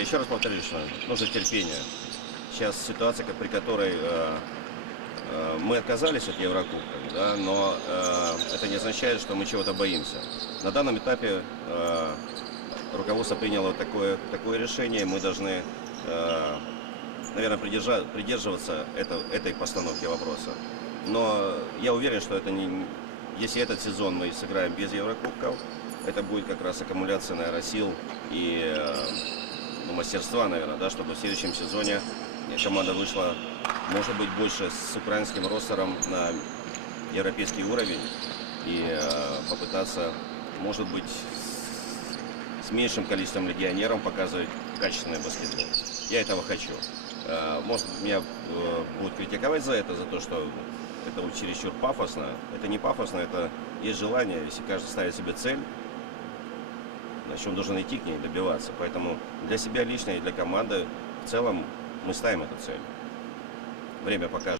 еще раз повторюсь, что нужно терпение. Сейчас ситуация, при которой э, э, мы отказались от Еврокубка, да, но э, это не означает, что мы чего-то боимся. На данном этапе э, руководство приняло такое, такое решение, мы должны, э, наверное, придержа- придерживаться это- этой постановки вопроса. Но я уверен, что это не, если этот сезон мы сыграем без Еврокубков, это будет как раз аккумуляция, наверное, сил и э, мастерства, наверное, да, чтобы в следующем сезоне команда вышла, может быть, больше с украинским ростером на европейский уровень и э, попытаться, может быть, с, меньшим количеством легионеров показывать качественный баскетбол. Я этого хочу. Э, может, меня э, будут критиковать за это, за то, что это чересчур пафосно. Это не пафосно, это есть желание, если каждый ставит себе цель, он должен идти к ней, добиваться. Поэтому для себя лично и для команды в целом мы ставим эту цель. Время покажет.